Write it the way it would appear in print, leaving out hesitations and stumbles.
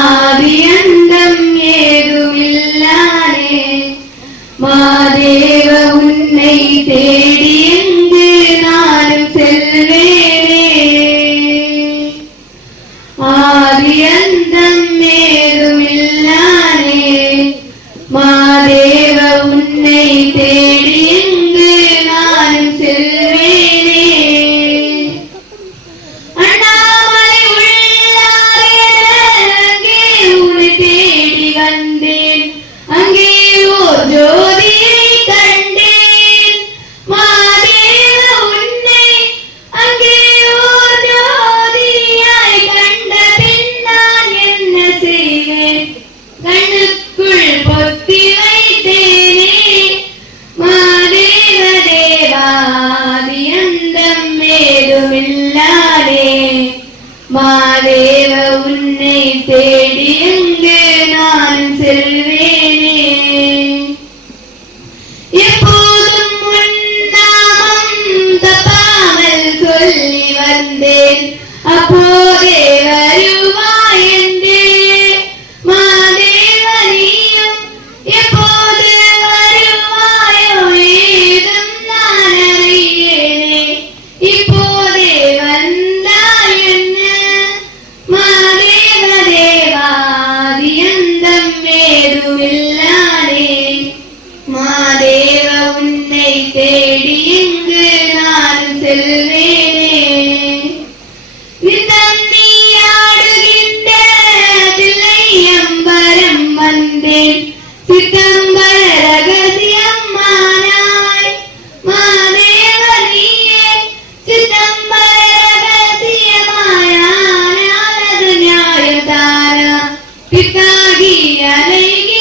ஆதியந்தம் ஏதுமில்லானே மாதேவ உன்னை தேடி எங்கு நானும் செல்வேனே. ஆதியந்தம் ஏதுமில்லானே மாதேவ உன்னை தேடி எங்கு நானும் செல்வேனே. அண்ணாமலை உள்ளாரே அங்கே உன்னை தேடி வந்தேன், அங்கே ஓர் ஜோதியை கண்டேன். மாதேவ உன்னை அங்கே ஓர் ஜோதியாய் கண்ட பின் நான் என்ன செய்வேன்? கண்ணுக்குள் பொத்தி வைத்தேனே. மாதேவ தேவாதியந்தம் ஏதுமில்லாதே மாதேவ உன்னை தேடி எங்கு நான் செல்வேனே. எப்போதும் உன் நாமம் தப்பாமல் சொல்லி வந்தேன், அப்போதே வருவாய் என்றேன். மாதேவ நீயும் எப்போது வருவாயோ ஏதும் நான் அறியேனே. இப்போதே வந்தாய் என்ன? மாதேவ தேவாதியந்தம் ஏதுமில்லானே மாதேவ உன்னை தேடி எங்கு நான் செல்வேனே. நித்தம் நீ ஆடுகின்ற தில்லையம்பலம் வந்தேன், சித்தம்பர ரகசியம் ஆனாய். மாதேவ நீயே சித்தம்பர ரகசியமாயானால் அது நியாயதாரா? பித்தாகி அலைகி